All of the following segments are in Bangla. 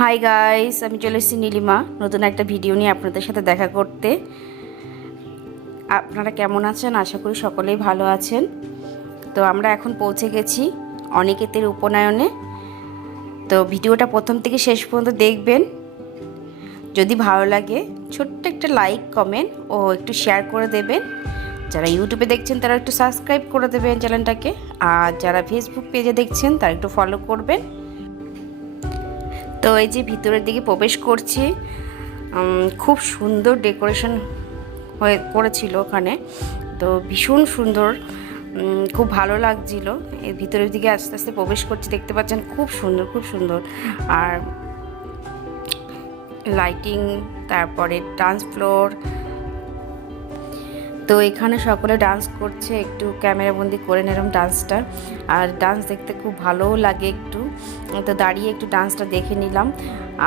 হাই গাইস আমি চলে এসেছি নীলিমা, নতুন একটা ভিডিও নিয়ে আপনাদের সাথে দেখা করতে। আপনারা কেমন আছেন? আশা করি সকলেই ভালো আছেন। তো আমরা এখন পৌঁছে গেছি অনিকেতের উপনয়নে। তো ভিডিওটা প্রথম থেকে শেষ পর্যন্ত দেখবেন। যদি ভালো লাগে, ছোট্ট একটা লাইক কমেন্ট ও একটু শেয়ার করে দেবেন। যারা ইউটিউবে দেখছেন, তারা একটু সাবস্ক্রাইব করে দেবেন চ্যানেলটাকে। আর যারা ফেসবুক পেজে দেখছেন, তারা একটু ফলো করবেন। তো এই যে ভিতরের দিকে প্রবেশ করছি খুব সুন্দর ডেকোরেশন হয়ে করেছিল ওখানে। তো ভীষণ সুন্দর খুব ভালো লাগছিল। এর ভিতরের দিকে আস্তে আস্তে প্রবেশ করছি, দেখতে পাচ্ছেন খুব সুন্দর খুব সুন্দর। আর লাইটিং তারপরে ডান্স ফ্লোর তো এখানে সকলে ডান্স করছে, একটু ক্যামেরাবন্দি করে নিলাম ডান্সটা আর ডান্স দেখতে খুব ভালোও লাগে একটু। তো দাঁড়িয়ে একটু ডান্সটা দেখে নিলাম।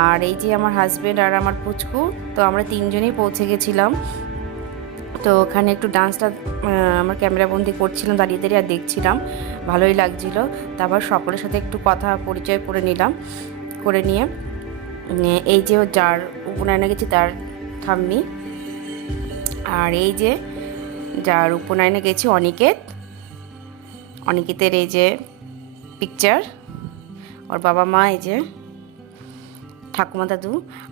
আর এই যে আমার হাজব্যান্ড আর আমার পুচকু, তো আমরা তিনজনেই পৌঁছে গেছিলাম। তো ওখানে একটু ডান্সটা আমার ক্যামেরাবন্দি করছিলাম, দাঁড়িয়ে দাঁড়িয়ে আর দেখছিলাম। ভালোই লাগছিল। তারপর সকলের সাথে একটু কথা, পরিচয় করে নিলাম, করে নিয়ে এই যে যার উপনয়নে গেছি, তার ঠাম্মি। আর এই যে যার উপনয়নে গেছি অনিকেত। অনিকেতের এই যে পিকচার ওর বাবা মা এই যে ঠাকুমা দাদু।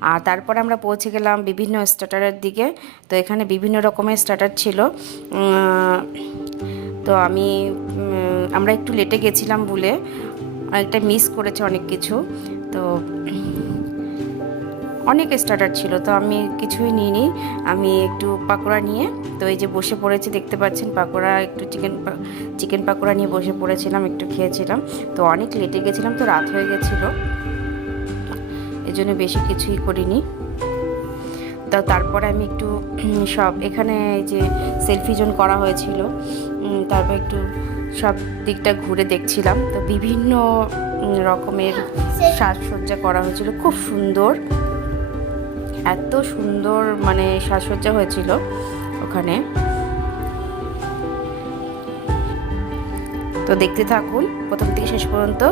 আর তারপরে আমরা পৌঁছে গেলাম বিভিন্ন স্টার্টারের দিকে। তো এখানে বিভিন্ন রকমের স্টার্টার ছিল। তো আমি আমরা একটু লেটে গেছিলাম বলে অনেকটা মিস করেছে অনেক কিছু। তো অনেক স্টার্টার ছিল তো আমি কিছুই নিইনি। আমি একটু পাকোড়া নিয়ে তো এই যে বসে পড়েছি দেখতে পাচ্ছেন পাকোড়া একটু চিকেন চিকেন পাকোড়া নিয়ে বসে পড়েছিলাম একটু খেয়েছিলাম। তো অনেক লেটে গেছিলাম তো রাত হয়ে গেছিল। এই জন্য বেশি কিছুই করিনি। তো তারপরে আমি একটু সব এখানে এই যে সেলফি জোন করা হয়েছিল তারপর একটু সব দিকটা ঘুরে দেখছিলাম। তো বিভিন্ন রকমের সাজসজ্জা করা হয়েছিল খুব সুন্দর। এত সুন্দর মানে সাজসজ্জা হয়েছিল ওখানে। তো দেখতে থাকুন প্রথম থেকে শেষ পর্যন্ত।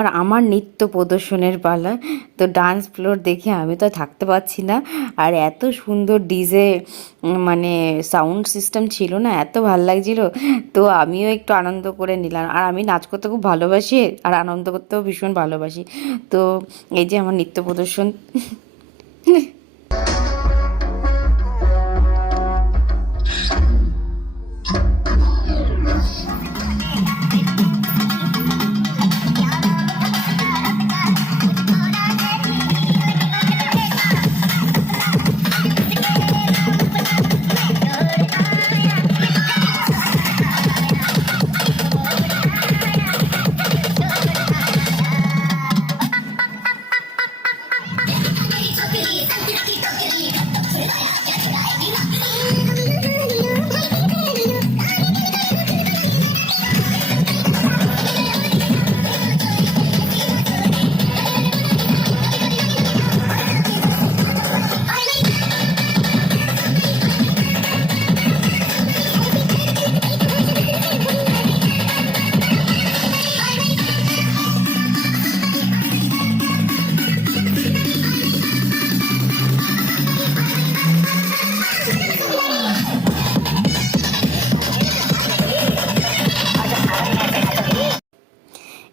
এবার আমার নৃত্য প্রদর্শনের পালা। তো ডান্স ফ্লোর দেখে আমি তো থাকতে পারছি না। আর এত সুন্দর ডিজে মানে সাউন্ড সিস্টেম ছিল না, এত ভালো লাগছিল। তো আমিও একটু আনন্দ করে নিলাম। আর আমি নাচ করতে খুব ভালোবাসি, আর আনন্দ করতেও ভীষণ ভালোবাসি। তো এই যে আমার নৃত্য প্রদর্শন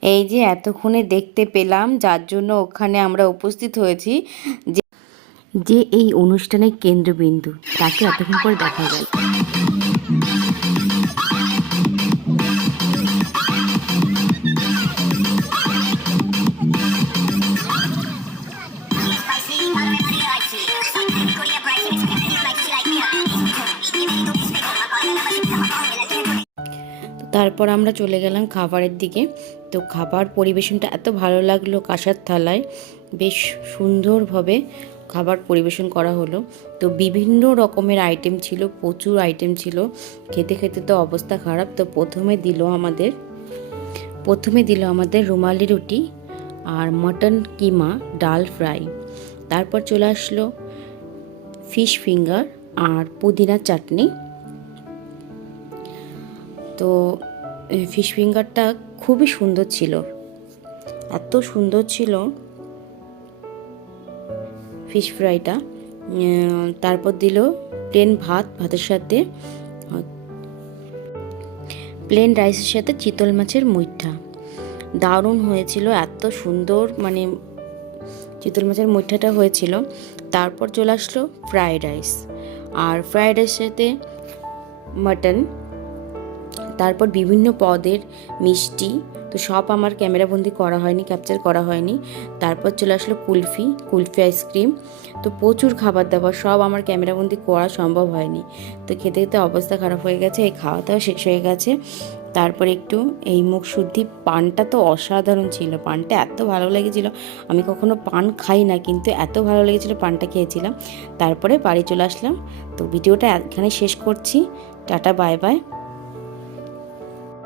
এই যে এতক্ষণে দেখতে পেলাম, যার জন্য ওখানে আমরা উপস্থিত হয়েছি। যে যে এই অনুষ্ঠানের কেন্দ্রবিন্দু, তাকে এতক্ষণ পর দেখা গেল তারপর আমরা চলে গেলাম খাবারের দিকে। তো খাবার পরিবেশনটা এত ভালো লাগল কাঁসার থালায়। বেশ সুন্দরভাবে খাবার পরিবেশন করা হলো। তো বিভিন্ন রকমের আইটেম ছিল, প্রচুর আইটেম ছিল। খেতে খেতে তো অবস্থা খারাপ। তো প্রথমে দিল আমাদের, প্রথমে দিল আমাদের রুমালি রুটি আর মটন কিমা ডাল ফ্রাই। তারপর চলে আসলো ফিশ ফিঙ্গার আর পুদিনা চাটনি। তো ফিশ ফিঙ্গারটা খুবই সুন্দর ছিল। এত সুন্দর ছিল ফিশ ফ্রাইটা তারপর দিল প্লেন ভাত, ভাতের সাথে প্লেন রাইসের সাথে চিতল মাছের মুইঠা। দারুণ হয়েছিল, এত সুন্দর মানে চিতল মাছের মুইঠাটা হয়েছিল। তারপর চলে আসলো ফ্রায়েড রাইস আর ফ্রায়েড রাইসের সাথে মাটন তারপর বিভিন্ন পদের মিষ্টি, তো সব আমার ক্যামেরাবন্দি করা হয়নি ক্যাপচার করা হয়নি। তারপর চলে আসলো কুলফি কুলফি আইসক্রিম। তো প্রচুর খাবার দাবার, সব আমার ক্যামেরাবন্দি করা সম্ভব হয়নি। তো খেতে খেতে অবস্থা খারাপ হয়ে গেছে, এই খাওয়া দাওয়া শেষ হয়ে গেছে। তারপর একটু এই মুখ শুদ্ধি, পানটা তো অসাধারণ ছিল, পানটা এত ভালো লেগেছিল। আমি কখনো পান খাই না, কিন্তু এত ভালো লেগেছিল পানটা খেয়েছিলাম। তারপরে বাড়ি চলে আসলাম। তো ভিডিওটা এখানে শেষ করছি। Tata, bye bye.